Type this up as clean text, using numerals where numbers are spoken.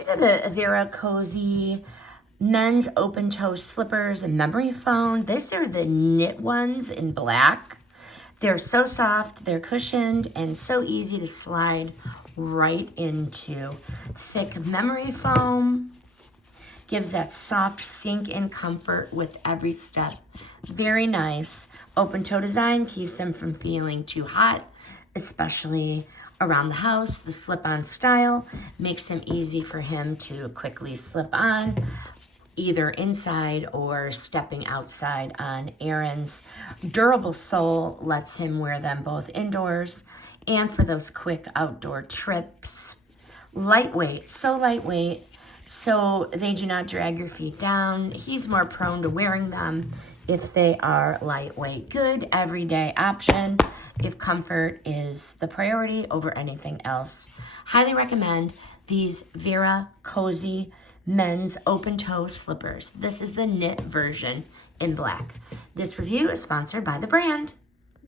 These are the VeraCosy men's open toe slippers and memory foam. These are the knit ones in black. They're so soft, they're cushioned, and so easy to slide right into. Thick memory foam gives that soft sink in comfort with every step. Very nice. Open toe design keeps them from feeling too hot, especially around the house. The slip-on style makes them easy for him to quickly slip on, either inside or stepping outside on errands. Durable sole lets him wear them both indoors and for those quick outdoor trips. Lightweight, so they do not drag your feet down. He's more prone to wearing them if they are lightweight. Good everyday option if comfort is the priority over anything else. Highly recommend these VeraCosy men's open toe slippers. This is the knit version in black. This review is sponsored by the brand.